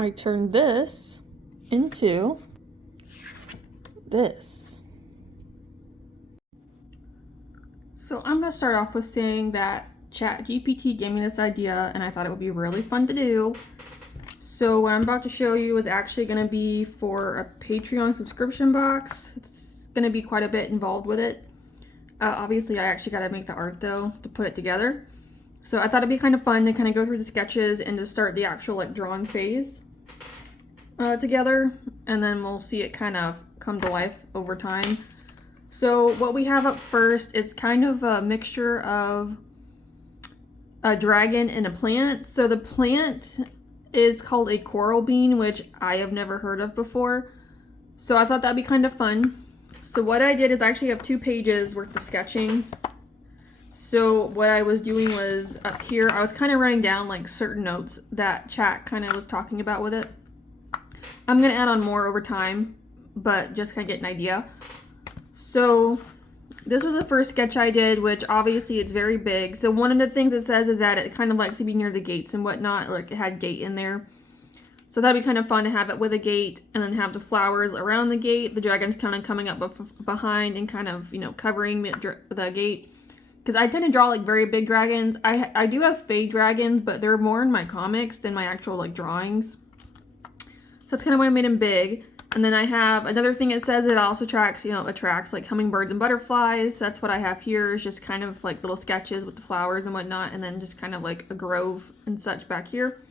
I turn this into this. So I'm going to start off with saying that ChatGPT gave me this idea and I thought it would be really fun to do. So what I'm about to show you is actually going to be for a Patreon subscription box. It's going to be quite a bit involved with it. Obviously I actually got to make the art though to put it together. So I thought it'd be kind of fun to kind of go through the sketches and to start the actual like drawing phase together, and then we'll see it kind of come to life over time. So what we have up first is kind of a mixture of a dragon and a plant. So the plant is called a coral bean, which I have never heard of before. So I thought that'd be kind of fun. So what I did is I actually have 2 pages worth of sketching. So what I was doing was up here, I was kind of writing down like certain notes that chat kind of was talking about with it. I'm going to add on more over time, but just kind of get an idea. So this was the first sketch I did, which obviously it's very big. So one of the things it says is that it kind of likes to be near the gates and whatnot, like it had gate in there. So that'd be kind of fun to have it with a gate and then have the flowers around the gate. The dragon's kind of coming up behind and kind of, you know, covering the gate. Because I tend to draw like very big dragons. I do have fake dragons, but they're more in my comics than my actual like drawings. So that's kind of why I made them big. And then I have another thing it says it also attracts like hummingbirds and butterflies. So that's what I have here, is just kind of like little sketches with the flowers and whatnot, and then just kind of like a grove and such back here.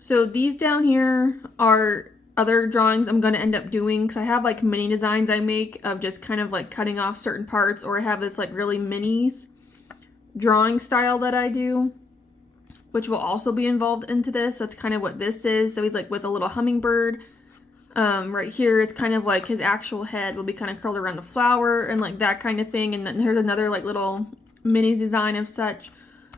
So these down here are other drawings I'm going to end up doing, because I have like mini designs I make of just kind of like cutting off certain parts, or I have this like really minis drawing style that I do, which will also be involved into this. That's kind of what this is. So he's like with a little hummingbird. Right here, it's kind of like his actual head will be kind of curled around the flower and like that kind of thing. And then here's another like little mini design of such.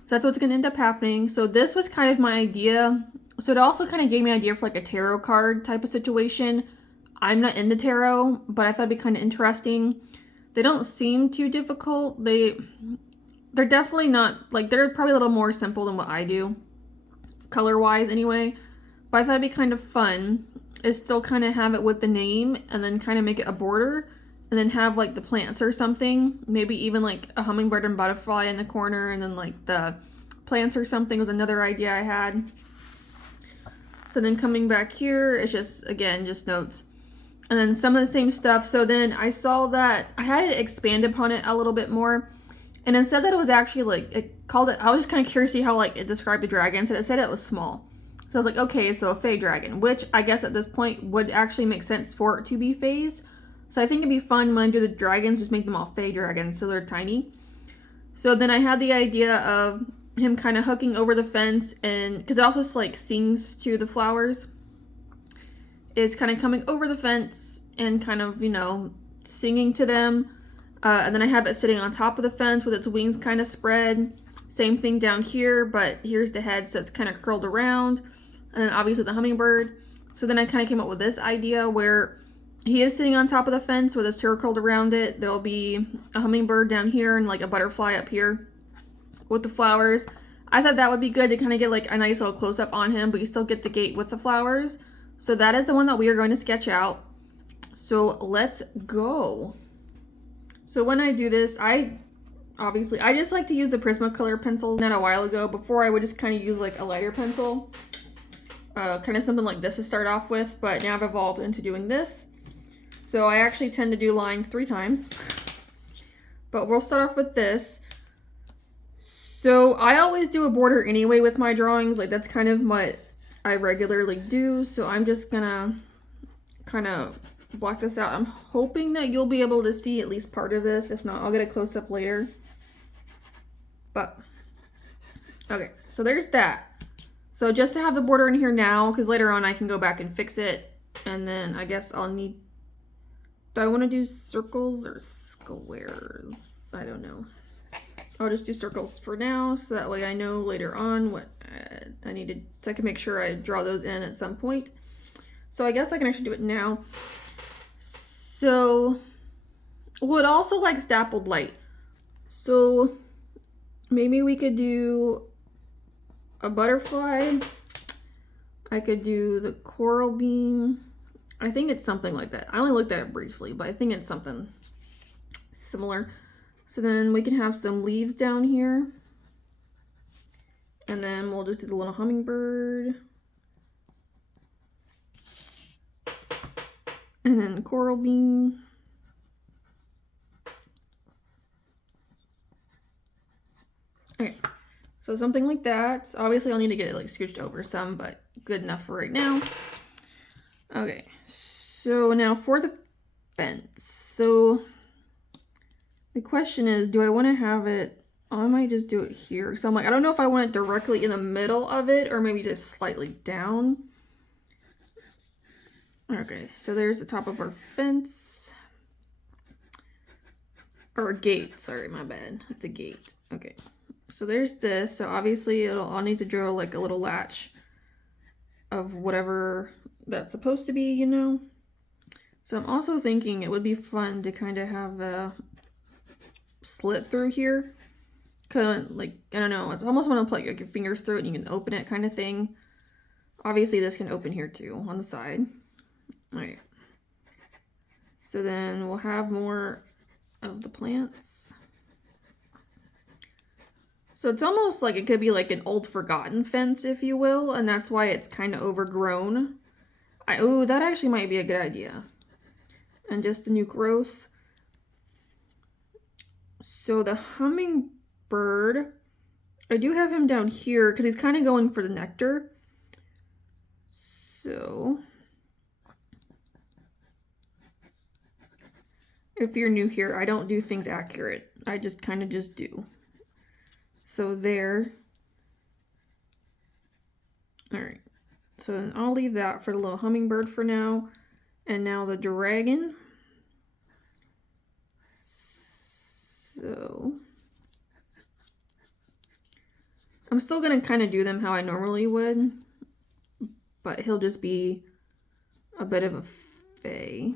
So that's what's going to end up happening. So this was kind of my idea. So it also kind of gave me an idea for like a tarot card type of situation. I'm not into tarot, but I thought it'd be kind of interesting. They don't seem too difficult. They're definitely not, like, they're probably a little more simple than what I do, color-wise anyway. But I thought it'd be kind of fun is still kind of have it with the name and then kind of make it a border and then have like the plants or something. Maybe even like a hummingbird and butterfly in the corner, and then like the plants or something was another idea I had. So then coming back here, it's just, again, just notes. And then some of the same stuff. So then I saw that I had to expand upon it a little bit more. And instead that it was actually like, it called it, I was just kind of curious to see how like it described the dragon. So it said it was small. So I was like, okay, so a fey dragon, which I guess at this point would actually make sense for it to be fays. So I think it'd be fun when I do the dragons, just make them all fey dragons so they're tiny. So then I had the idea of him kind of hooking over the fence, and because it also like sings to the flowers, is kind of coming over the fence and kind of, you know, singing to them. And then I have it sitting on top of the fence with its wings kind of spread. Same thing down here, but here's the head, so it's kind of curled around. And then obviously the hummingbird. So then I kind of came up with this idea where he is sitting on top of the fence with his tail curled around it. There'll be a hummingbird down here and like a butterfly up here with the flowers. I thought that would be good to kind of get like a nice little close up on him, but you still get the gate with the flowers. So that is the one that we are going to sketch out. So let's go. So when I do this, I just like to use the Prismacolor pencils. Not a while ago, before I would just kind of use like a lighter pencil. Kind of something like this to start off with, but now I've evolved into doing this. So I actually tend to do lines 3 times. But we'll start off with this. So I always do a border anyway with my drawings. Like that's kind of what I regularly do. So I'm just gonna kind of block this out. I'm hoping that you'll be able to see at least part of this. If not, I'll get a close-up later. But, okay, so there's that. So just to have the border in here now, because later on I can go back and fix it. And then I guess I'll need, do I want to do circles or squares? I don't know. I'll just do circles for now, so that way I know later on what I needed, so I can make sure I draw those in at some point. So I guess I can actually do it now. So, would also likes dappled light. So maybe we could do a butterfly. I could do the coral bean. I think it's something like that. I only looked at it briefly, but I think it's something similar. So then we can have some leaves down here. And then we'll just do the little hummingbird. And then the coral bean. Okay, so something like that. Obviously I'll need to get it like scooched over some, but good enough for right now. Okay, so now for the fence. So the question is, do I want to have it, I might just do it here. So I'm like, I don't know if I want it directly in the middle of it or maybe just slightly down. Okay, so there's the top of our fence. Or a gate, sorry, my bad. It's a gate. Okay, so there's this. So obviously I'll need to drill like a little latch of whatever that's supposed to be, you know? So I'm also thinking it would be fun to kind of have a slit through here. Kind of like, I don't know, it's almost want to put like your fingers through it and you can open it kind of thing. Obviously this can open here too on the side. All right. So then we'll have more of the plants. So it's almost like it could be like an old forgotten fence, if you will, and that's why it's kind of overgrown. Oh, that actually might be a good idea. And just a new growth. So the hummingbird, I do have him down here because he's kind of going for the nectar. So if you're new here, I don't do things accurate. I just kind of just do. So there. All right. So then I'll leave that for the little hummingbird for now. And now the dragon. So I'm still going to kind of do them how I normally would. But he'll just be a bit of a fae.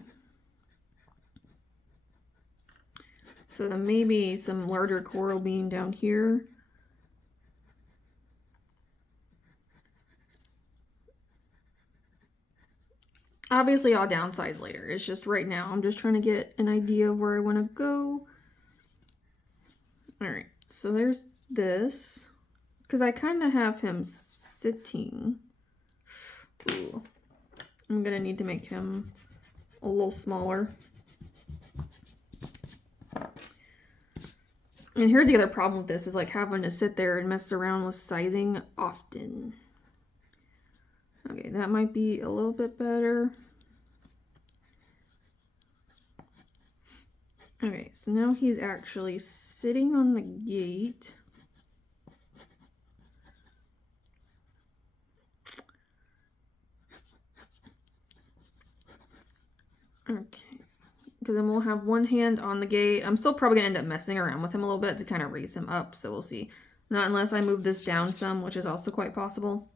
So then maybe some larger coral bean down here. Obviously I'll downsize later. It's just right now I'm just trying to get an idea of where I want to go. All right, so there's this. Because I kind of have him sitting. Ooh. I'm going to need to make him a little smaller. And here's the other problem with this is like having to sit there and mess around with sizing often. Okay, that might be a little bit better. Okay, so now he's actually sitting on the gate. Okay, because then we'll have one hand on the gate. I'm still probably gonna end up messing around with him a little bit to kind of raise him up, so we'll see. Not unless I move this down some, which is also quite possible.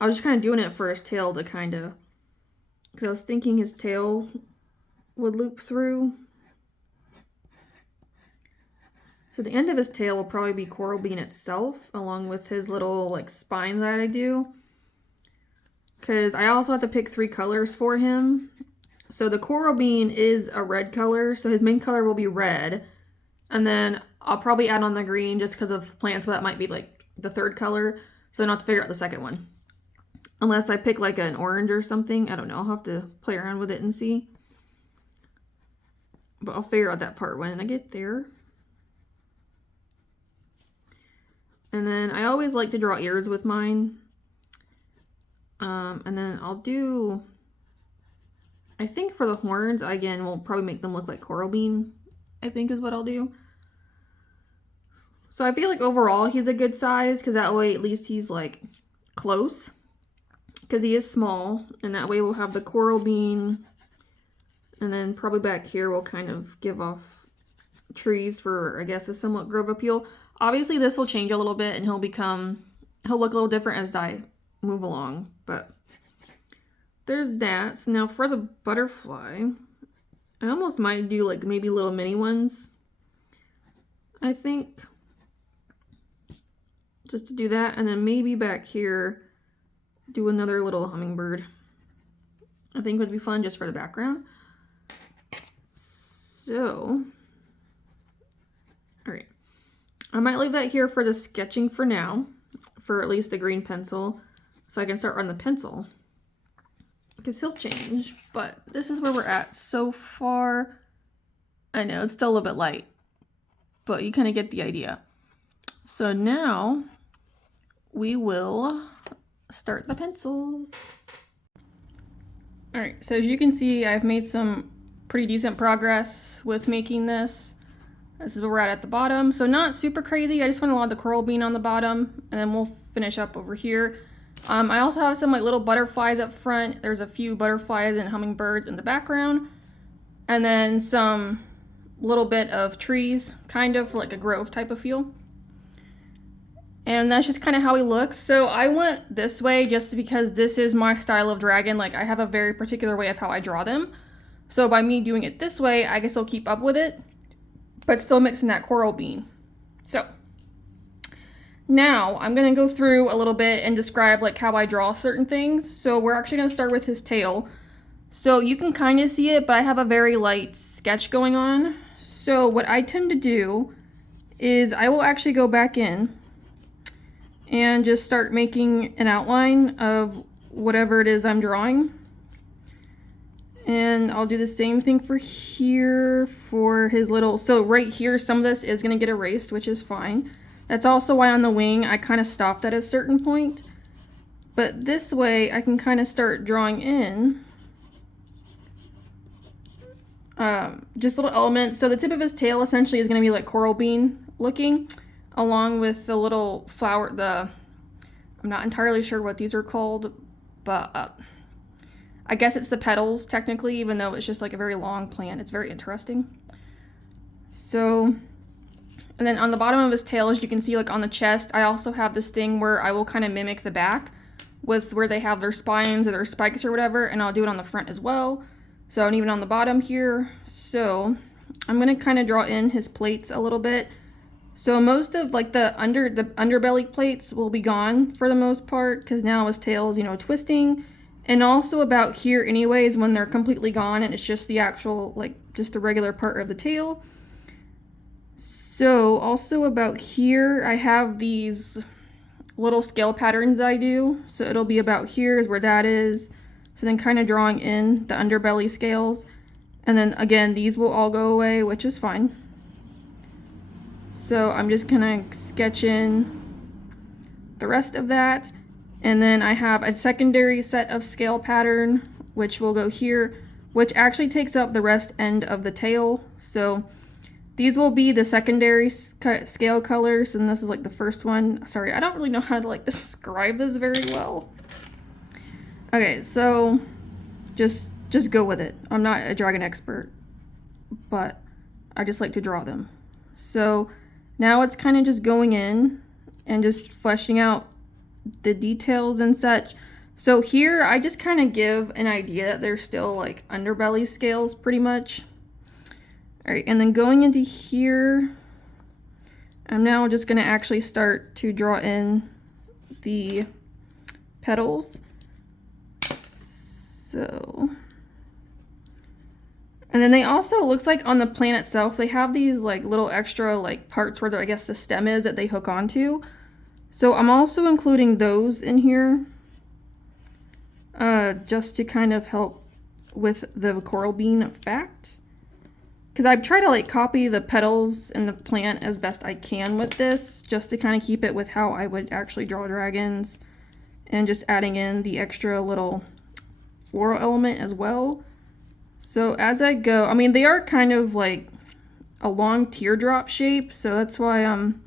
I was just kind of doing it for his tail to kind of, because I was thinking his tail would loop through. So the end of his tail will probably be coral bean itself, along with his little like spines that I do. Because I also have to pick 3 colors for him. So the coral bean is a red color, so his main color will be red. And then I'll probably add on the green just because of plants, but that might be like the 3rd color. So I don't have to figure out the 2nd one. Unless I pick like an orange or something. I don't know. I'll have to play around with it and see. But I'll figure out that part when I get there. And then I always like to draw ears with mine. And then I'll do, I think for the horns, again, we'll probably make them look like coral bean, I think is what I'll do. So I feel like overall he's a good size because that way at least he's like close. Because he is small, and that way we'll have the coral bean, and then probably back here we'll kind of give off trees for, I guess, a somewhat grove appeal. Obviously this will change a little bit and he'll look a little different as I move along, but there's that. So now for the butterfly, I almost might do like maybe little mini ones, I think, just to do that. And then maybe back here do another little hummingbird. I think would be fun just for the background. So, all right. I might leave that here for the sketching for now, for at least the green pencil, so I can start on the pencil. Because he'll change, but this is where we're at so far. I know it's still a little bit light, but you kind of get the idea. So now we will start the pencils. All right, so as you can see, I've made some pretty decent progress with making this. This is where we're at the bottom. So not super crazy. I just want a lot of the coral bean on the bottom, and then we'll finish up over here. I also have some like little butterflies up front. There's a few butterflies and hummingbirds in the background. And then some little bit of trees, kind of like a grove type of feel. And that's just kind of how he looks. So I went this way just because this is my style of dragon. Like I have a very particular way of how I draw them. So by me doing it this way, I guess I'll keep up with it, but still mixing that coral bean. So now I'm going to go through a little bit and describe like how I draw certain things. So we're actually going to start with his tail. So you can kind of see it, but I have a very light sketch going on. So what I tend to do is I will actually go back in and just start making an outline of whatever it is I'm drawing. And I'll do the same thing for here for his little, so right here, some of this is gonna get erased, which is fine. That's also why on the wing, I kind of stopped at a certain point. But this way, I can kind of start drawing in just little elements. So the tip of his tail essentially is gonna be like coral bean looking, along with the little flower, I'm not entirely sure what these are called, but I guess it's the petals technically, even though it's just like a very long plant. It's very interesting. So, and then on the bottom of his tail, as you can see, like on the chest, I also have this thing where I will kind of mimic the back with where they have their spines or their spikes or whatever, and I'll do it on the front as well. So, and even on the bottom here. So, I'm gonna kind of draw in his plates a little bit. So most of like the underbelly plates will be gone for the most part, because now his tail is, you know, twisting. And also about here anyways, when they're completely gone and it's just the actual, like just a regular part of the tail. So also about here, I have these little scale patterns I do. So it'll be about here is where that is. So then kind of drawing in the underbelly scales. And then again, these will all go away, which is fine. So I'm just gonna sketch in the rest of that. And then I have a secondary set of scale pattern, which will go here, which actually takes up the rest end of the tail. So these will be the secondary scale colors, and this is like the first one. Sorry, I don't really know how to like describe this very well. Okay, so just go with it. I'm not a dragon expert, but I just like to draw them. So now it's kind of just going in and just fleshing out the details and such. So here I just kind of give an idea that they're still like underbelly scales pretty much. All right, and then going into here, I'm now just going to actually start to draw in the petals. So, and then they also, looks like on the plant itself, they have these like little extra like parts where I guess the stem is that they hook onto. So I'm also including those in here just to kind of help with the coral bean effect. Because I've tried to like copy the petals and the plant as best I can with this, just to kind of keep it with how I would actually draw dragons, and just adding in the extra little floral element as well. So as I go, I mean, they are kind of like a long teardrop shape, so that's why I'm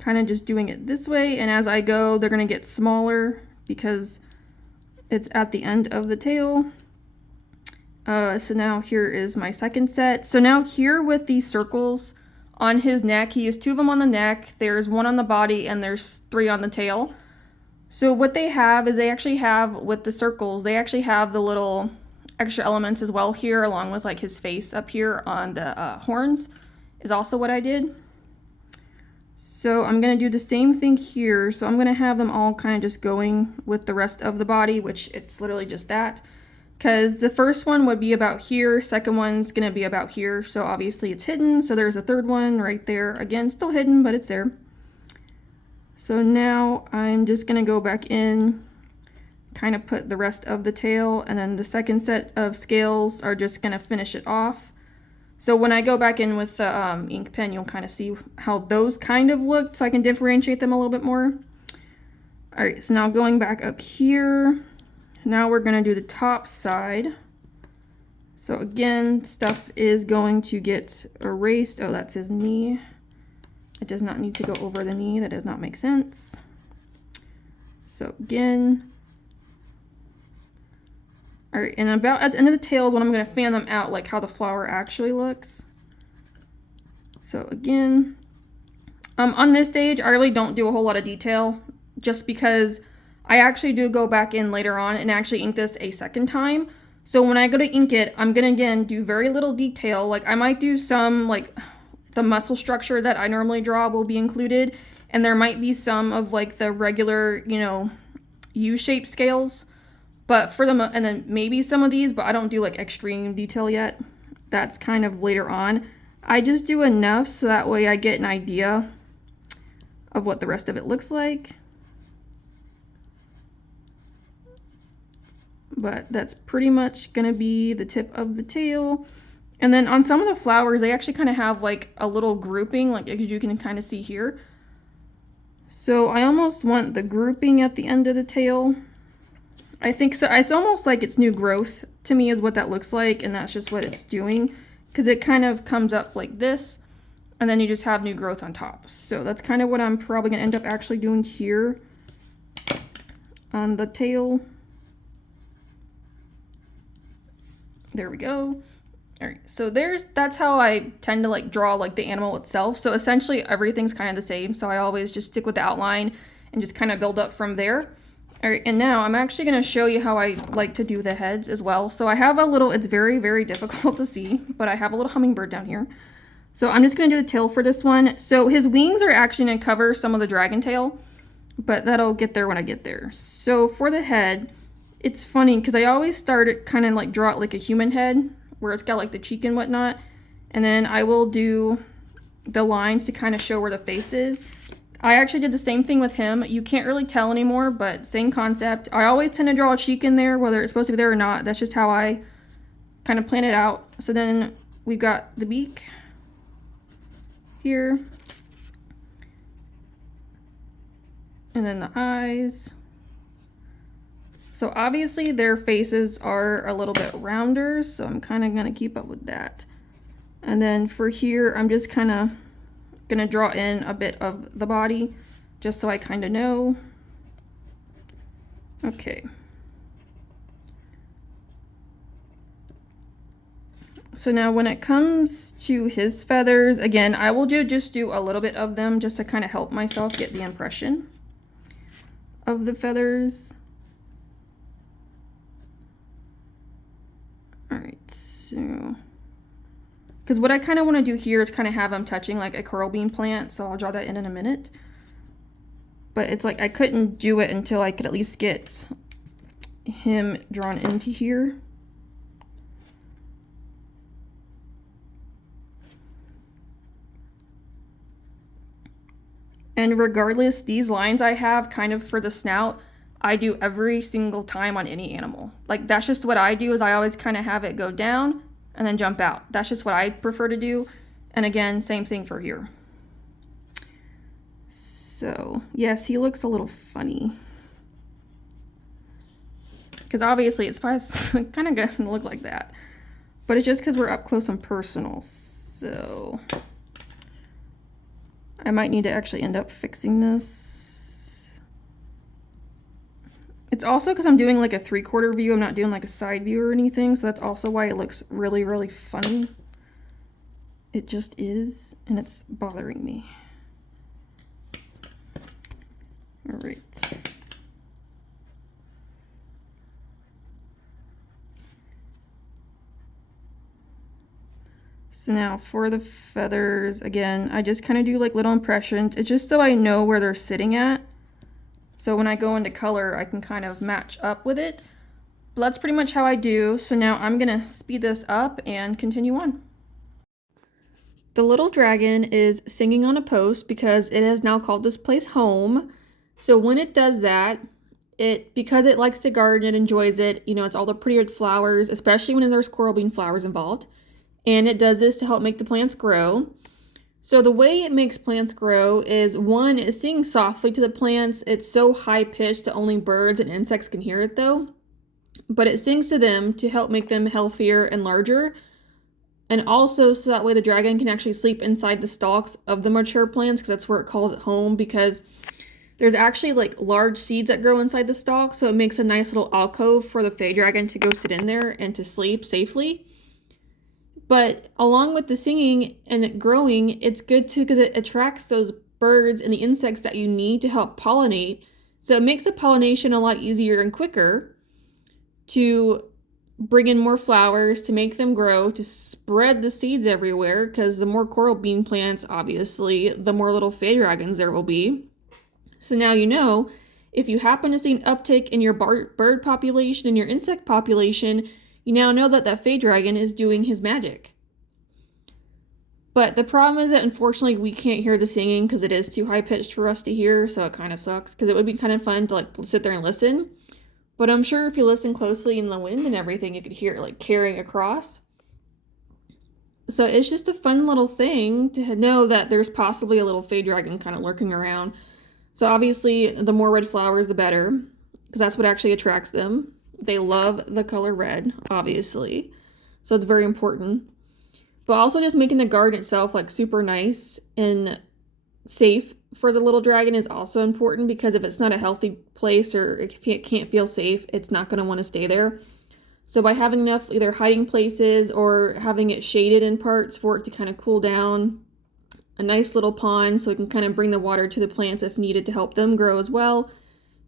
kind of just doing it this way. And as I go, they're going to get smaller because it's at the end of the tail. So now here is my second set. So now here with these circles on his neck, he has 2 of them on the neck, there's 1 on the body, and there's 3 on the tail. So what they have is they actually have, with the circles, they actually have the little extra elements as well here, along with like his face up here on the horns is also what I did. So I'm going to do the same thing here. So I'm going to have them all kind of just going with the rest of the body, which it's literally just that. Because the first one would be about here, second one's going to be about here. So obviously it's hidden. So there's a third one right there. Again, still hidden, but it's there. So now I'm just going to go back in, kind of put the rest of the tail, and then the second set of scales are just going to finish it off. So when I go back in with the ink pen, you'll kind of see how those kind of looked, so I can differentiate them a little bit more. All right, so now going back up here, now we're going to do the top side. So again, stuff is going to get erased. Oh, that's his knee. It does not need to go over the knee. That does not make sense. So again, all right, and about at the end of the tail is when I'm going to fan them out, like how the flower actually looks. So again, on this stage, I really don't do a whole lot of detail, just because I actually do go back in later on and actually ink this a second time. So when I go to ink it, I'm going to again do very little detail. Like I might do some, like the muscle structure that I normally draw will be included, and there might be some of like the regular, you know, U-shaped scales, but for them, and then maybe some of these, but I don't do like extreme detail yet. That's kind of later on. I just do enough so that way I get an idea of what the rest of it looks like. But that's pretty much gonna be the tip of the tail. And then on some of the flowers, they actually kind of have like a little grouping, like as you can kind of see here. So I almost want the grouping at the end of the tail. I think so. It's almost like it's new growth to me is what that looks like, and that's just what it's doing, because it kind of comes up like this, and then you just have new growth on top. So that's kind of what I'm probably gonna end up actually doing here on the tail. There we go. All right, so that's how I tend to like draw like the animal itself. So essentially everything's kind of the same. So I always just stick with the outline and just kind of build up from there. All right, and now I'm actually going to show you how I like to do the heads as well. So I have a little, it's very, very difficult to see, but I have a little hummingbird down here. So I'm just going to do the tail for this one. So his wings are actually going to cover some of the dragon tail, but that'll get there when I get there. So for the head, it's funny because I always start it kind of like draw it like a human head, where it's got like the cheek and whatnot, and then I will do the lines to kind of show where the face is. I actually did the same thing with him. You can't really tell anymore, but same concept. I always tend to draw a cheek in there, whether it's supposed to be there or not. That's just how I kind of plan it out. So then we've got the beak here, and then the eyes. So obviously their faces are a little bit rounder, so I'm kind of going to keep up with that. And then for here, I'm just kind of going to draw in a bit of the body, just so I kind of know. Okay. So now when it comes to his feathers, again, I will just do a little bit of them just to kind of help myself get the impression of the feathers. All right, so, because what I kind of want to do here is kind of have them touching like a coral bean plant, so I'll draw that in a minute. But it's like I couldn't do it until I could at least get him drawn into here. And regardless, these lines I have kind of for the snout, I do every single time on any animal. Like that's just what I do, is I always kind of have it go down and then jump out. That's just what I prefer to do. And again, same thing for here. So yes, he looks a little funny, because obviously it's kind of gonna look like that, but it's just because we're up close and personal. So I might need to actually end up fixing this. It's also because I'm doing like a 3/4 view. I'm not doing like a side view or anything. So that's also why it looks really, really funny. It just is, and it's bothering me. All right. So now for the feathers, again, I just kind of do like little impressions. It's just so I know where they're sitting at. So when I go into color, I can kind of match up with it. But that's pretty much how I do. So now I'm gonna speed this up and continue on. The little dragon is singing on a post because it has now called this place home. So when it does that, because it likes to garden, it enjoys it, you know, it's all the pretty red flowers, especially when there's coral bean flowers involved. And it does this to help make the plants grow. So the way it makes plants grow is, one, it's singing softly to the plants. It's so high pitched that only birds and insects can hear it though. But it sings to them to help make them healthier and larger. And also so that way the dragon can actually sleep inside the stalks of the mature plants, because that's where it calls it home, because there's actually like large seeds that grow inside the stalk, so it makes a nice little alcove for the fey dragon to go sit in there and to sleep safely. But along with the singing and it growing, it's good too because it attracts those birds and the insects that you need to help pollinate. So it makes the pollination a lot easier and quicker to bring in more flowers, to make them grow, to spread the seeds everywhere, because the more coral bean plants, obviously, the more little fey dragons there will be. So now you know, if you happen to see an uptick in your bird population and your insect population, you now know that that fey dragon is doing his magic. But the problem is that unfortunately we can't hear the singing because it is too high pitched for us to hear, so it kind of sucks, because it would be kind of fun to like sit there and listen. But I'm sure if you listen closely in the wind and everything, you could hear it like carrying across. So it's just a fun little thing to know that there's possibly a little fey dragon kind of lurking around. So obviously the more red flowers, the better, because that's what actually attracts them. They love the color red, obviously. So it's very important. But also just making the garden itself like super nice and safe for the little dragon is also important, because if it's not a healthy place or if it can't feel safe, it's not going to want to stay there. So by having enough either hiding places or having it shaded in parts for it to kind of cool down, a nice little pond so it can kind of bring the water to the plants if needed to help them grow as well,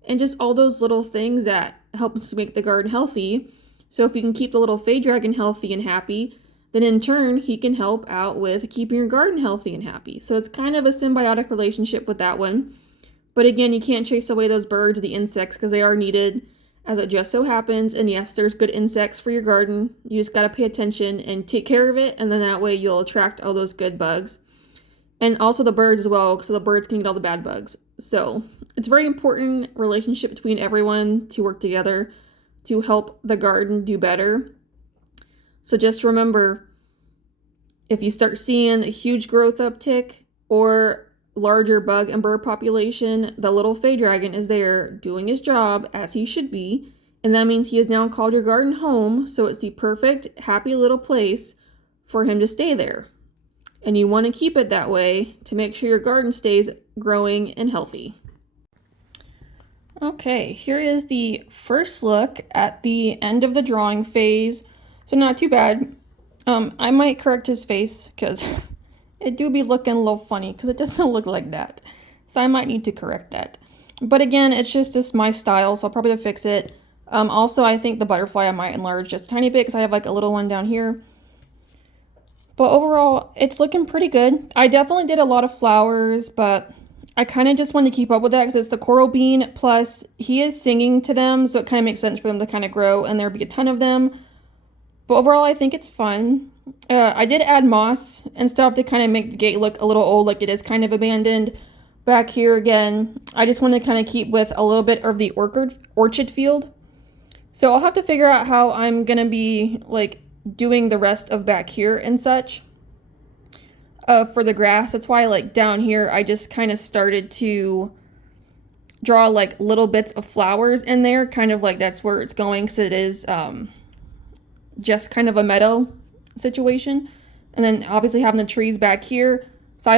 and just all those little things that help us to make the garden healthy. So if we can keep the little fey dragon healthy and happy, then in turn, he can help out with keeping your garden healthy and happy. So it's kind of a symbiotic relationship with that one. But again, you can't chase away those birds, the insects, because they are needed, as it just so happens. And yes, there's good insects for your garden. You just got to pay attention and take care of it. And then that way you'll attract all those good bugs. And also the birds as well, so the birds can get all the bad bugs. So it's a very important relationship between everyone to work together to help the garden do better. So just remember, if you start seeing a huge growth uptick or larger bug and bird population, the little fey dragon is there doing his job as he should be. And that means he has now called your garden home. So it's the perfect, happy little place for him to stay there. And you want to keep it that way to make sure your garden stays growing and healthy. Okay, here is the first look at the end of the drawing phase. So not too bad. I might correct his face because it do be looking a little funny because it doesn't look like that. So I might need to correct that. But again, it's just my style, so I'll probably fix it. Also, I think the butterfly I might enlarge just a tiny bit because I have like a little one down here. But overall, it's looking pretty good. I definitely did a lot of flowers, but I kind of just wanted to keep up with that because it's the coral bean, plus he is singing to them, so it kind of makes sense for them to kind of grow, and there'll be a ton of them. But overall, I think it's fun. I did add moss and stuff to kind of make the gate look a little old, like it is kind of abandoned. Back here again, I just want to kind of keep with a little bit of the orchard field. So I'll have to figure out how I'm going to be like doing the rest of back here and such for the grass. That's why like down here, I just kind of started to draw like little bits of flowers in there, kind of like that's where it's going because it is just kind of a meadow situation. And then obviously having the trees back here. So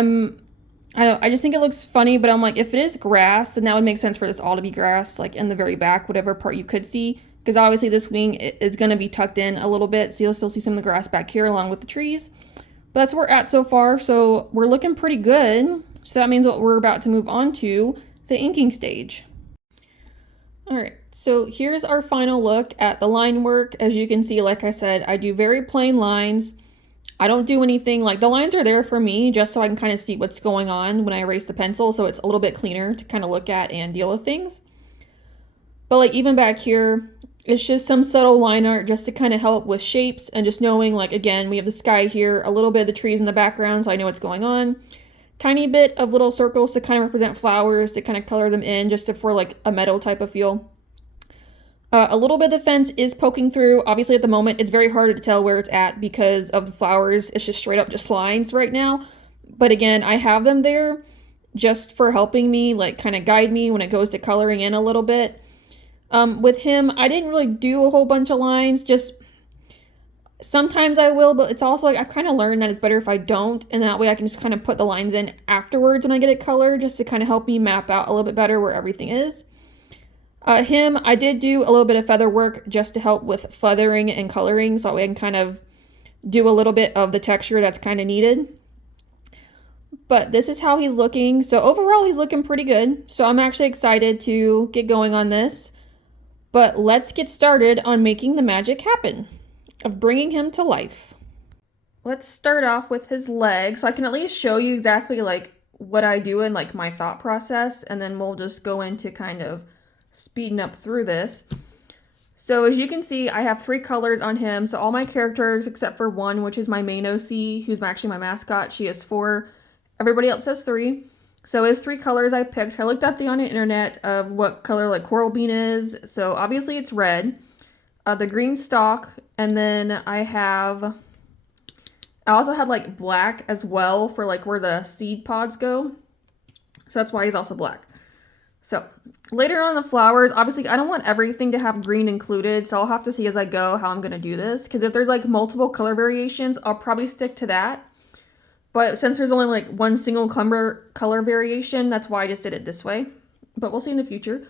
I just think it looks funny, but I'm like, if it is grass, then that would make sense for this all to be grass, like in the very back, whatever part you could see. Because obviously this wing is going to be tucked in a little bit, so you'll still see some of the grass back here along with the trees. But that's where we're at so far, so we're looking pretty good. So that means what we're about to move on to, the inking stage. Alright, so here's our final look at the line work. As you can see, like I said, I do very plain lines. I don't do anything, like the lines are there for me just so I can kind of see what's going on when I erase the pencil, so it's a little bit cleaner to kind of look at and deal with things. But like even back here, it's just some subtle line art just to kind of help with shapes and just knowing, like, again, we have the sky here, a little bit of the trees in the background so I know what's going on. Tiny bit of little circles to kind of represent flowers to kind of color them in just for like a meadow type of feel. A little bit of the fence is poking through. Obviously at the moment it's very hard to tell where it's at because of the flowers. It's just straight up just lines right now. But again, I have them there just for helping me, like kind of guide me when it goes to coloring in a little bit. With him, I didn't really do a whole bunch of lines, just sometimes I will, but it's also like I've kind of learned that it's better if I don't, and that way I can just kind of put the lines in afterwards when I get it colored, just to kind of help me map out a little bit better where everything is. Him, I did do a little bit of feather work just to help with feathering and coloring, so that way I can kind of do a little bit of the texture that's kind of needed. But this is how he's looking. So overall, he's looking pretty good. So I'm actually excited to get going on this. But let's get started on making the magic happen of bringing him to life. Let's start off with his leg, so I can at least show you exactly like what I do in like my thought process, and then we'll just go into kind of speeding up through this. So as you can see, I have 3 colors on him. So all my characters except for one, which is my main OC, who's actually my mascot, she has 4. Everybody else has 3. So it's 3 colors I picked. I looked up on the internet of what color like coral bean is. So obviously it's red, the green stalk, and then I also had like black as well for like where the seed pods go. So that's why he's also black. So later on the flowers, obviously I don't want everything to have green included. So I'll have to see as I go how I'm going to do this. Because if there's like multiple color variations, I'll probably stick to that. But since there's only like one single color variation, that's why I just did it this way. But we'll see in the future.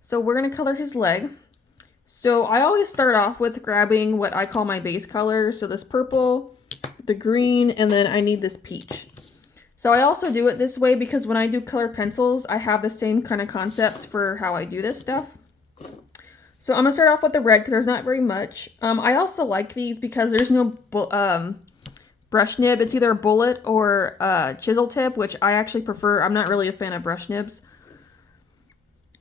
So we're going to color his leg. So I always start off with grabbing what I call my base color. So this purple, the green, and then I need this peach. So I also do it this way because when I do colored pencils, I have the same kind of concept for how I do this stuff. So I'm going to start off with the red because there's not very much. I also like these because there's no brush nib. It's either a bullet or a chisel tip, which I actually prefer. I'm not really a fan of brush nibs.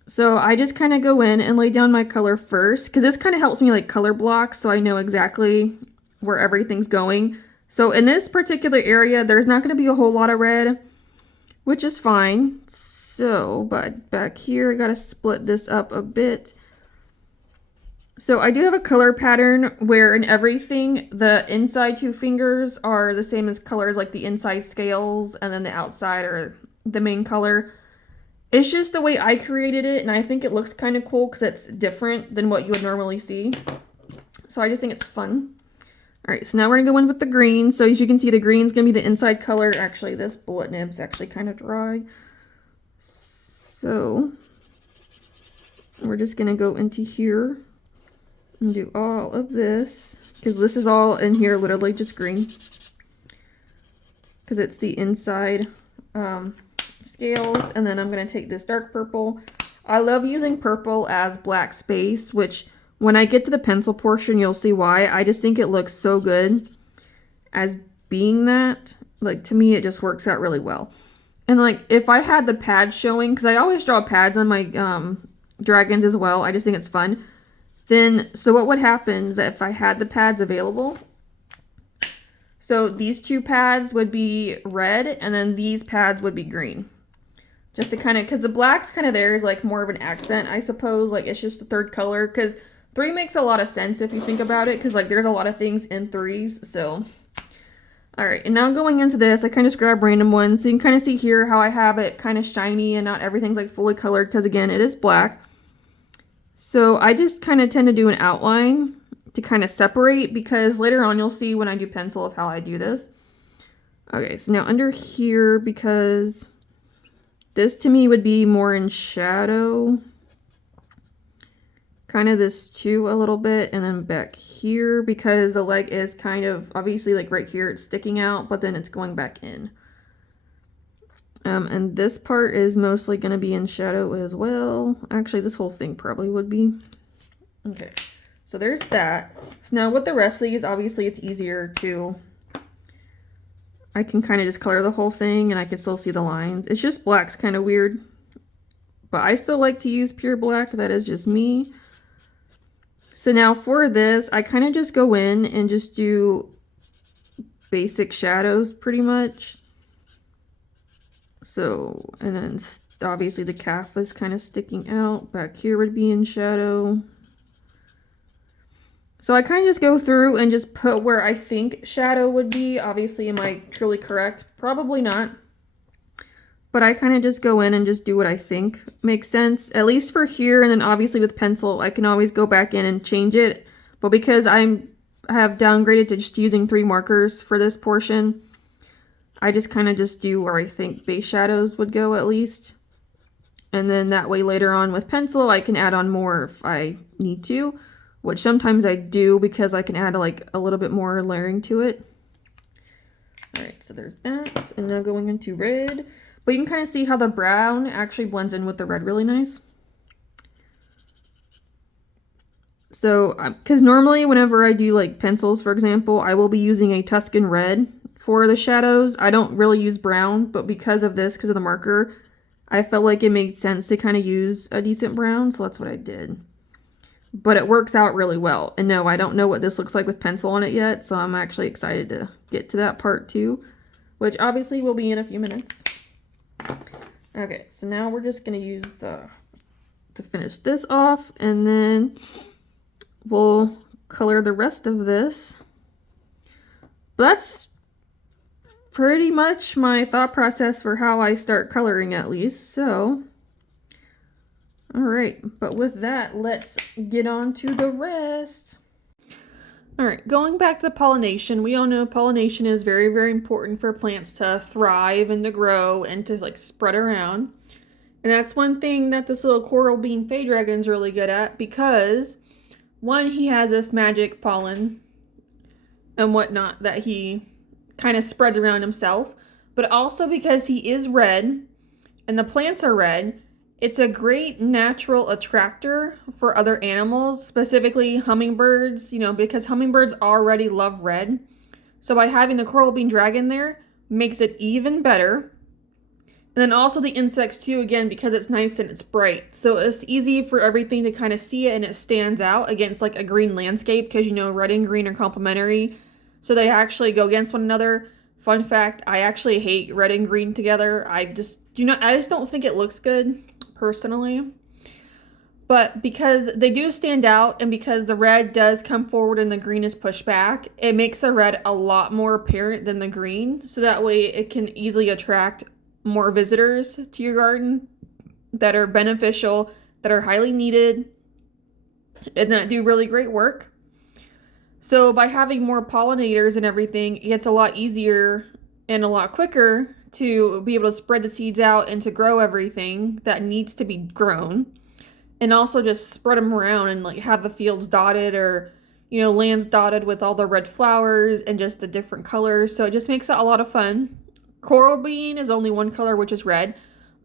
So I just kind of go in and lay down my color first, because this kind of helps me like color block so I know exactly where everything's going. So in this particular area, there's not going to be a whole lot of red, which is fine. So, but back here, I got to split this up a bit. So I do have a color pattern where in everything, the inside 2 fingers are the same as colors, like the inside scales, and then the outside are the main color. It's just the way I created it, and I think it looks kind of cool because it's different than what you would normally see. So I just think it's fun. All right, so now we're gonna go in with the green. So as you can see, the green's gonna be the inside color. Actually, this bullet nib's actually kind of dry. So we're just gonna go into here and do all of this, because this is all in here literally just green, because it's the inside scales. And then I'm going to take this dark purple. I love using purple as black space, which when I get to the pencil portion you'll see why. I just think it looks so good as being that. Like, to me it just works out really well. And like if I had the pads showing, because I always draw pads on my dragons as well, I just think it's fun. Then, so what would happen is that if I had the pads available, so these 2 pads would be red, and then these pads would be green. Just to kind of, because the black's kind of there is like more of an accent, I suppose. Like, it's just the 3rd color, because 3 makes a lot of sense if you think about it, because like there's a lot of things in 3s, so. All right, and now going into this, I kind of just grab random ones. So you can kind of see here how I have it kind of shiny and not everything's like fully colored, because again, it is black. So I just kind of tend to do an outline to kind of separate, because later on you'll see when I do pencil of how I do this. Okay, so now under here, because this to me would be more in shadow. Kind of this too a little bit, and then back here, because the leg is kind of, obviously like right here it's sticking out, but then it's going back in. And this part is mostly going to be in shadow as well. Actually, this whole thing probably would be. Okay, so there's that. So now with the rest of these, obviously it's easier to I can kind of just color the whole thing and I can still see the lines. It's just black's kind of weird, but I still like to use pure black. That is just me. So now for this, I kind of just go in and just do basic shadows pretty much. So, and then obviously the calf is kind of sticking out. Back here would be in shadow. So I kind of just go through and just put where I think shadow would be. Obviously, am I truly correct? Probably not. But I kind of just go in and just do what I think makes sense, at least for here. And then obviously with pencil, I can always go back in and change it. But because I have downgraded to just using 3 markers for this portion, I just kind of just do where I think base shadows would go at least. And then that way later on with pencil, I can add on more if I need to, which sometimes I do because I can add like a little bit more layering to it. All right, so there's that. And now going into red. But you can kind of see how the brown actually blends in with the red really nice. So, because normally whenever I do like pencils, for example, I will be using a Tuscan red for the shadows. I don't really use brown, but because of this, because of the marker, I felt like it made sense to kind of use a decent brown, so that's what I did. But it works out really well. And no, I don't know what this looks like with pencil on it yet, so I'm actually excited to get to that part too, which obviously will be in a few minutes. Okay, so now we're just going to use to finish this off, and then we'll color the rest of this. But that's pretty much my thought process for how I start coloring at least, so... Alright, but with that, let's get on to the rest. Alright, going back to the pollination, we all know pollination is very, very important for plants to thrive and to grow and to like spread around. And that's one thing that this little coral bean fay dragon's really good at, because one, he has this magic pollen and whatnot that he kind of spreads around himself, but also because he is red and the plants are red, it's a great natural attractor for other animals, specifically hummingbirds, you know, because hummingbirds already love red. So by having the coral bean dragon there makes it even better. And then also the insects too, again, because it's nice and it's bright. So it's easy for everything to kind of see it and it stands out against like a green landscape, because you know red and green are complementary. So they actually go against one another. Fun fact, I actually hate red and green together. I just don't think it looks good personally. But because they do stand out and because the red does come forward and the green is pushed back, it makes the red a lot more apparent than the green. So that way it can easily attract more visitors to your garden that are beneficial, that are highly needed, and that do really great work. So by having more pollinators and everything, it gets a lot easier and a lot quicker to be able to spread the seeds out and to grow everything that needs to be grown. And also just spread them around and like have the fields dotted, or, you know, lands dotted with all the red flowers and just the different colors. So it just makes it a lot of fun. Coral bean is only one color, which is red.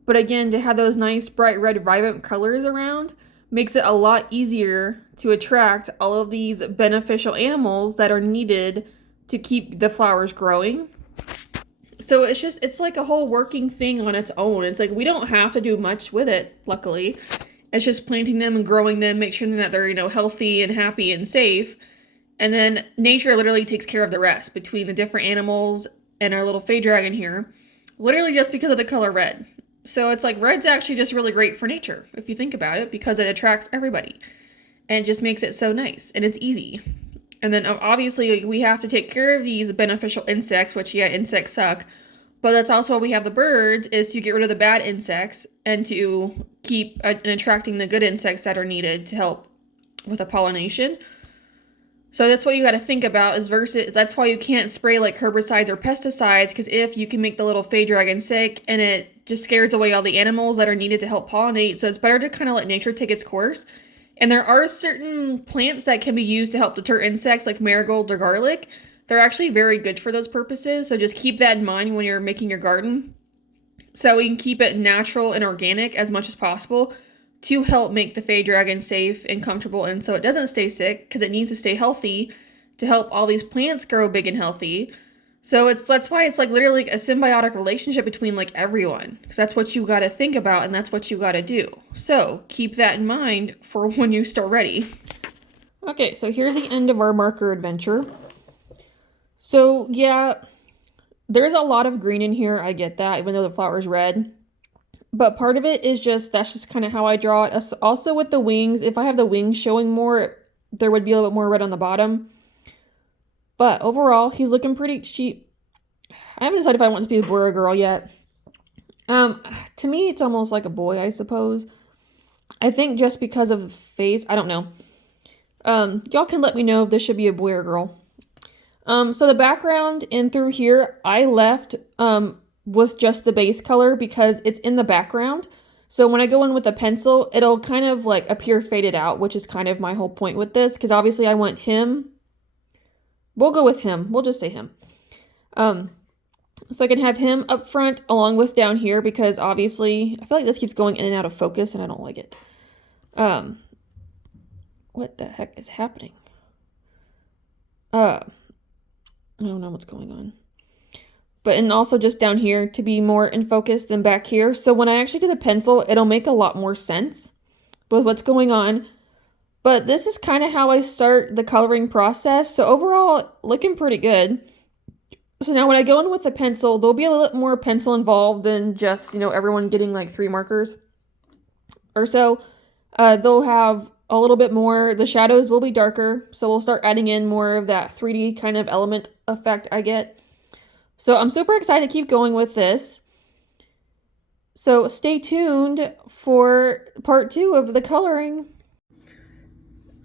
But again, to have those nice bright red vibrant colors around makes it a lot easier to attract all of these beneficial animals that are needed to keep the flowers growing. So it's like a whole working thing on its own. It's like we don't have to do much with it, luckily. It's just planting them and growing them, make sure that they're, you know, healthy and happy and safe. And then nature literally takes care of the rest between the different animals and our little fay dragon here, literally just because of the color red. So it's like red's actually just really great for nature, if you think about it, because it attracts everybody and just makes it so nice and it's easy. And then obviously we have to take care of these beneficial insects, which yeah, insects suck. But that's also why we have the birds, is to get rid of the bad insects and to keep and attracting the good insects that are needed to help with the pollination. So that's what you got to think about, is that's why you can't spray like herbicides or pesticides, because if you can make the little fay dragon sick and it just scares away all the animals that are needed to help pollinate. So it's better to kind of let nature take its course. And there are certain plants that can be used to help deter insects, like marigold or garlic. They're actually very good for those purposes. So just keep that in mind when you're making your garden. So we can keep it natural and organic as much as possible to help make the fay dragon safe and comfortable, and so it doesn't stay sick, because it needs to stay healthy to help all these plants grow big and healthy. So that's why it's like literally like a symbiotic relationship between like everyone, because that's what you got to think about and that's what you got to do. So keep that in mind for when you start ready. Okay, so here's the end of our marker adventure. So yeah, there's a lot of green in here. I get that, even though the flower's red. But part of it is just, that's just kind of how I draw it. Also with the wings, if I have the wings showing more, there would be a little bit more red on the bottom. But overall, he's looking pretty cheap. I haven't decided if I want to be a boy or a girl yet. To me, it's almost like a boy, I suppose. I think just because of the face, I don't know. Y'all can let me know if this should be a boy or girl. So the background in through here, I left with just the base color because it's in the background. So when I go in with a pencil, it'll kind of like appear faded out, which is kind of my whole point with this, because obviously I want him. We'll go with him. We'll just say him. So I can have him up front along with down here, because obviously I feel like this keeps going in and out of focus and I don't like it. What the heck is happening? I don't know what's going on. But and also just down here to be more in focus than back here. So when I actually do the pencil, it'll make a lot more sense with what's going on. But this is kind of how I start the coloring process. So overall, looking pretty good. So now when I go in with the pencil, there'll be a little more pencil involved than just, everyone getting like 3 markers or so. They'll have a little bit more. The shadows will be darker. So we'll start adding in more of that 3D kind of element effect I get. So I'm super excited to keep going with this. So stay tuned for part 2 of the coloring.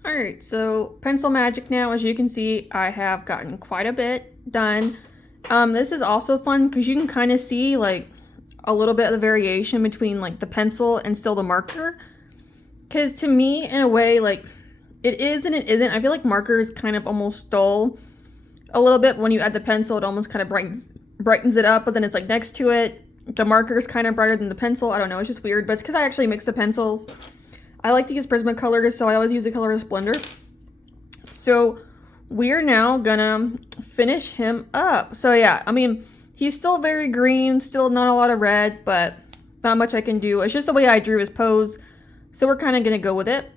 All right, so pencil magic now. As you can see, I have gotten quite a bit done. This is also fun because you can kind of see like a little bit of the variation between like the pencil and still the marker. Because to me, in a way, like it is and it isn't. I feel like markers kind of almost dull a little bit. When you add the pencil, it almost kind of brightens it up, but then it's like next to it, the marker is kind of brighter than the pencil. I don't know, it's just weird, but it's because I actually mix the pencils. I like to use Prismacolors, so I always use the color Splendor. So we're now gonna finish him up. So yeah, I mean, he's still very green, still not a lot of red, but not much I can do. It's just the way I drew his pose, so we're kind of gonna go with it.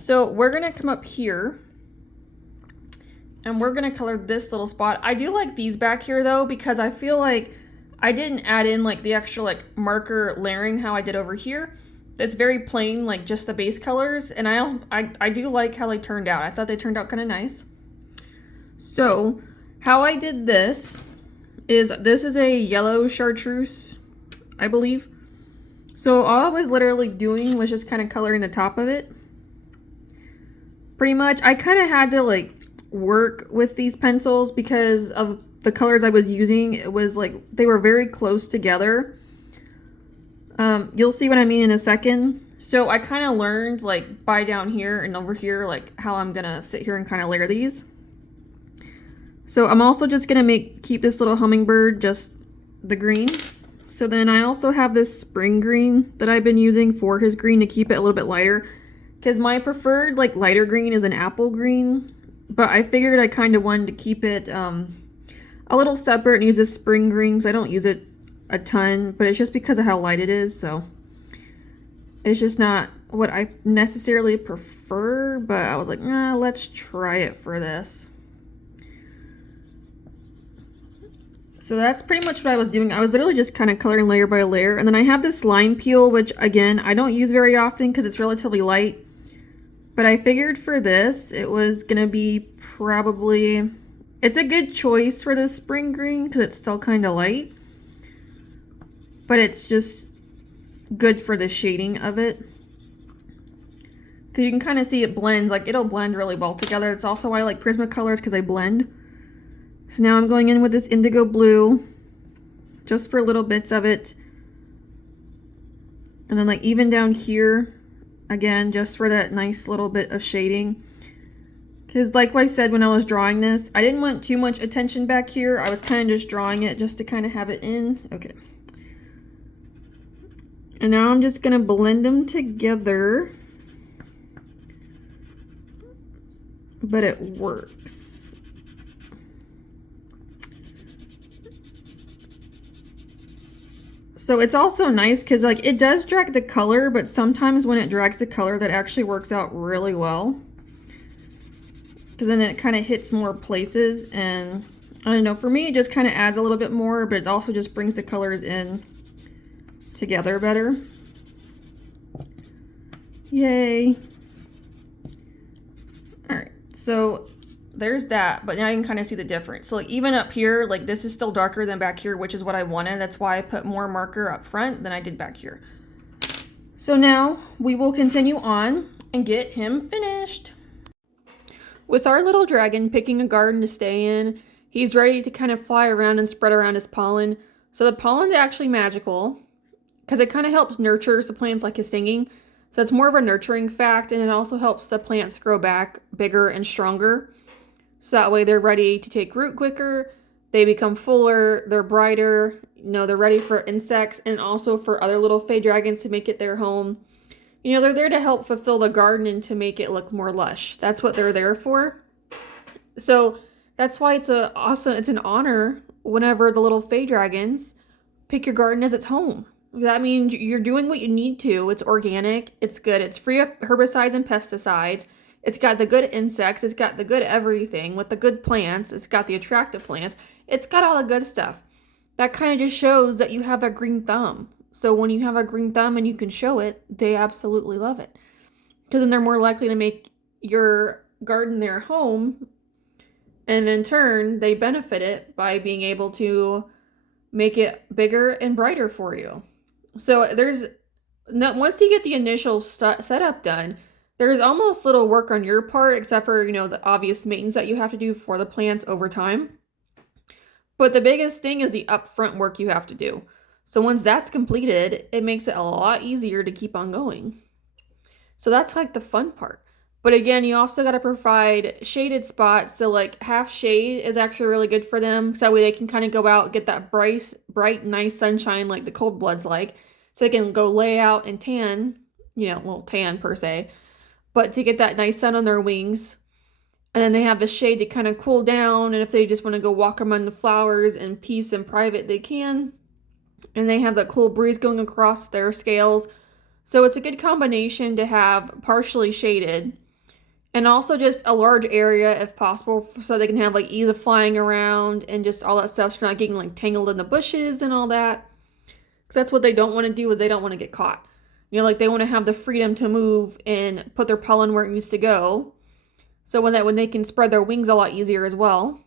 So we're gonna come up here and we're gonna color this little spot. I do like these back here though, because I feel like I didn't add in like the extra like marker layering how I did over here. It's very plain, like just the base colors, and I do like how they turned out. I thought they turned out kind of nice. So how I did this is a yellow chartreuse, I believe. So all I was literally doing was just kind of coloring the top of it. Pretty much, I kind of had to like work with these pencils because of the colors I was using. It was like they were very close together. You'll see what I mean in a second. So I kind of learned like by down here and over here like how I'm gonna sit here and kind of layer these. So I'm also just gonna keep this little hummingbird just the green. So then I also have this spring green that I've been using for his green to keep it a little bit lighter, because my preferred like lighter green is an apple green. But I figured I kind of wanted to keep it a little separate and use this spring green because I don't use it a ton, but it's just because of how light it is, so it's just not what I necessarily prefer, but I was like, let's try it for this. So that's pretty much what I was doing. I was literally just kind of coloring layer by layer, and then I have this lime peel, which again, I don't use very often because it's relatively light. But I figured for this, it was gonna be probably, it's a good choice for this spring green because it's still kind of light. But it's just good for the shading of it. Because you can kind of see it blends, like it'll blend really well together. It's also why I like Prismacolors, because they blend. So now I'm going in with this indigo blue, just for little bits of it. And then like even down here, again, just for that nice little bit of shading. Because like I said when I was drawing this, I didn't want too much attention back here. I was kind of just drawing it just to kind of have it in. Okay. And now I'm just going to blend them together. But it works. So it's also nice because like it does drag the color, but sometimes when it drags the color, that actually works out really well. Because then it kind of hits more places, and I don't know, for me it just kind of adds a little bit more, but it also just brings the colors in together better. Yay. Alright, so there's that, but now you can kind of see the difference. So like even up here, like this is still darker than back here, which is what I wanted. That's why I put more marker up front than I did back here. So now we will continue on and get him finished. With our little dragon picking a garden to stay in, he's ready to kind of fly around and spread around his pollen. So the pollen's actually magical because it kind of helps nurture the plants like his singing. So it's more of a nurturing fact, and it also helps the plants grow back bigger and stronger. So that way they're ready to take root quicker, they become fuller, they're brighter, you know, they're ready for insects and also for other little fey dragons to make it their home. You know, they're there to help fulfill the garden and to make it look more lush. That's what they're there for. So that's why it's an honor whenever the little fey dragons pick your garden as its home. That means you're doing what you need to. It's organic, it's good, it's free of herbicides and pesticides. It's got the good insects, it's got the good everything with the good plants, it's got the attractive plants, it's got all the good stuff. That kind of just shows that you have a green thumb. So when you have a green thumb and you can show it, they absolutely love it. Because then they're more likely to make your garden their home. And in turn, they benefit it by being able to make it bigger and brighter for you. So once you get the initial setup done, there's almost little work on your part, except for, you know, the obvious maintenance that you have to do for the plants over time. But the biggest thing is the upfront work you have to do. So once that's completed, it makes it a lot easier to keep on going. So that's like the fun part. But again, you also got to provide shaded spots. So like half shade is actually really good for them. So that way they can kind of go out, get that bright, nice sunshine like the cold bloods like. So they can go lay out and tan, you know, well, tan per se. But to get that nice sun on their wings. And then they have the shade to kind of cool down. And if they just want to go walk among the flowers in peace and private, they can. And they have that cool breeze going across their scales. So it's a good combination to have partially shaded and also just a large area if possible, so they can have like ease of flying around and just all that stuff, so not getting like tangled in the bushes and all that. Because that's what they don't want to do, is they don't want to get caught. You know, like they want to have the freedom to move and put their pollen where it needs to go. So when they can spread their wings a lot easier as well.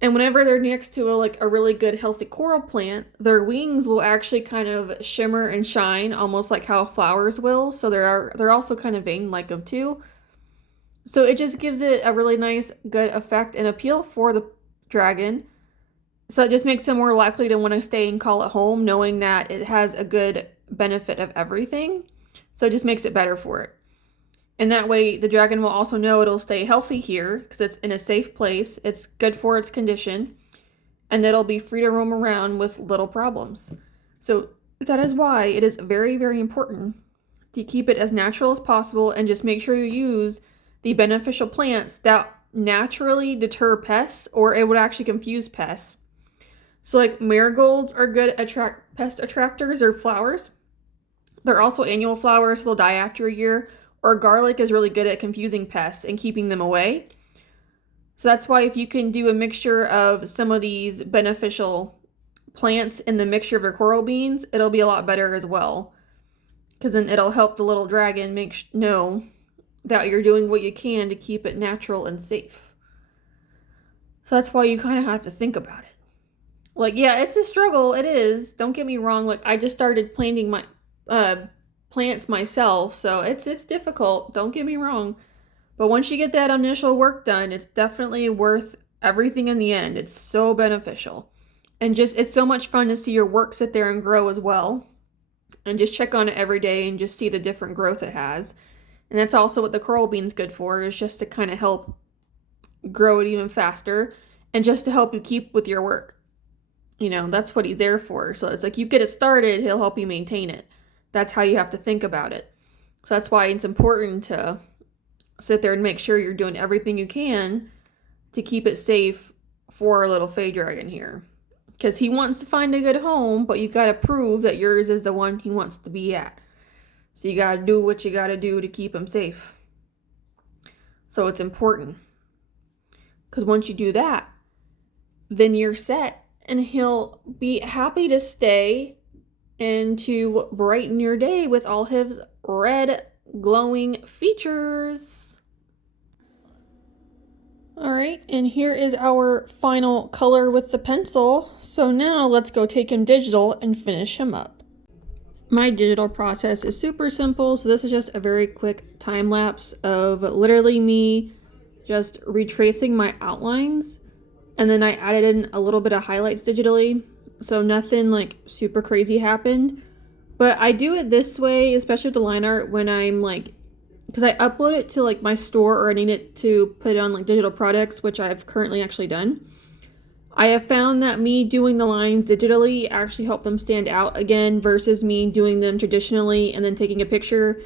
And whenever they're next to a really good healthy coral plant, their wings will actually kind of shimmer and shine, almost like how flowers will. So they're also kind of vein like them too. So it just gives it a really nice, good effect and appeal for the dragon. So it just makes them more likely to want to stay and call it home, knowing that it has a good benefit of everything. So it just makes it better for it. And that way, the dragon will also know it'll stay healthy here because it's in a safe place. It's good for its condition. And it'll be free to roam around with little problems. So that is why it is very, very important to keep it as natural as possible and just make sure you use the beneficial plants that naturally deter pests, or it would actually confuse pests. So like marigolds are good pest attractors or flowers. They're also annual flowers, so they'll die after a year. Or garlic is really good at confusing pests and keeping them away. So that's why if you can do a mixture of some of these beneficial plants in the mixture of your coral beans, it'll be a lot better as well. Because then it'll help the little dragon know that you're doing what you can to keep it natural and safe. So that's why you kind of have to think about it. Like, yeah, it's a struggle. It is. Don't get me wrong. Like, I just started planting my plants myself, so it's difficult, don't get me wrong, but once you get that initial work done, it's definitely worth everything in the end. It's so beneficial, and just it's so much fun to see your work sit there and grow as well, and just check on it every day and just see the different growth it has. And that's also what the coral bean's good for, is just to kind of help grow it even faster and just to help you keep with your work. You know, that's what he's there for. So it's like you get it started, he'll help you maintain it. That's how you have to think about it. So that's why it's important to sit there and make sure you're doing everything you can to keep it safe for our little fey dragon here. because he wants to find a good home, but you got to prove that yours is the one he wants to be at. So you got to do what you got to do to keep him safe. So it's important, because once you do that, then you're set, and he'll be happy to stay and to brighten your day with all his red glowing features. All right, and here is our final color with the pencil. So now let's go take him digital and finish him up. My digital process is super simple, so this is just a very quick time lapse of literally me just retracing my outlines, and then I added in a little bit of highlights digitally, so nothing like super crazy happened. But I do it this way, especially with the line art, when I'm like, because I upload it to like my store, or I need it to put it on like digital products, which I've currently actually done. I have found that me doing the lines digitally actually help them stand out again versus me doing them traditionally and then taking a picture.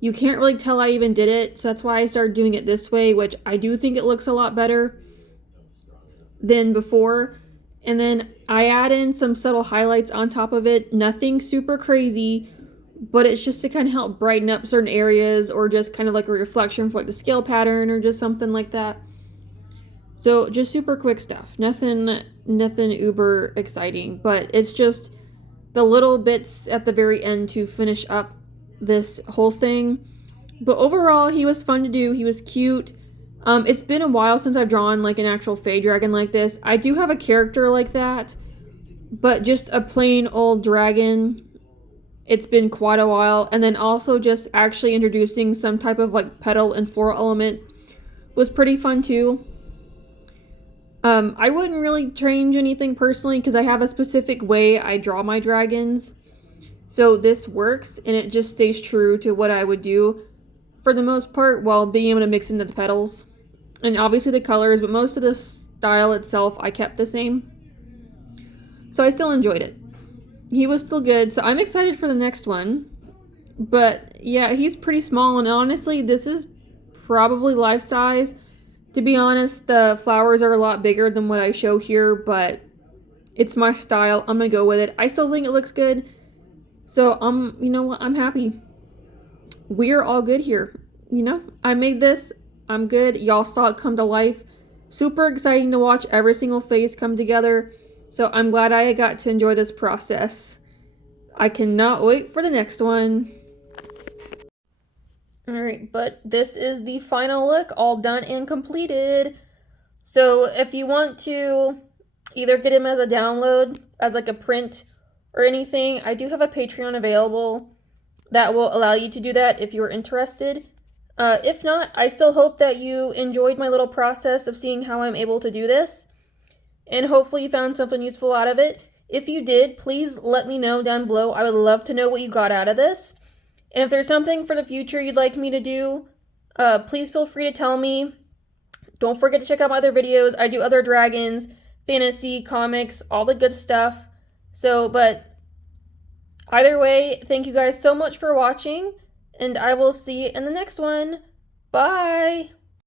You can't really tell I even did it, so that's why I started doing it this way, which I do think it looks a lot better than before. And then I add in some subtle highlights on top of it, nothing super crazy, but it's just to kind of help brighten up certain areas, or just kind of like a reflection for like the scale pattern or just something like that. So just super quick stuff, nothing uber exciting, but it's just the little bits at the very end to finish up this whole thing. But overall, he was fun to do. He was cute. It's been a while since I've drawn like an actual Fey dragon like this. I do have a character like that, but just a plain old dragon. It's been quite a while. And then also just actually introducing some type of like petal and floral element was pretty fun too. I wouldn't really change anything personally, because I have a specific way I draw my dragons. So this works, and it just stays true to what I would do for the most part, while being able to mix into the petals. And obviously the colors, but most of the style itself I kept the same. So I still enjoyed it. He was still good, so I'm excited for the next one. But yeah, he's pretty small, and honestly, this is probably life size. To be honest, the flowers are a lot bigger than what I show here, but it's my style. I'm gonna go with it. I still think it looks good. So you know what? I'm happy. We're all good here. You know, I made this. I'm good. Y'all saw it come to life. Super exciting to watch every single face come together. So I'm glad I got to enjoy this process. I cannot wait for the next one. Alright, but this is the final look, all done and completed. So if you want to either get him as a download, as like a print or anything, I do have a Patreon available that will allow you to do that if you're interested. If not, I still hope that you enjoyed my little process of seeing how I'm able to do this, and hopefully you found something useful out of it. If you did, please let me know down below. I would love to know what you got out of this. And if there's something for the future you'd like me to do, please feel free to tell me. Don't forget to check out my other videos. I do other dragons, fantasy, comics, all the good stuff. So, but either way, thank you guys so much for watching, and I will see you in the next one. Bye!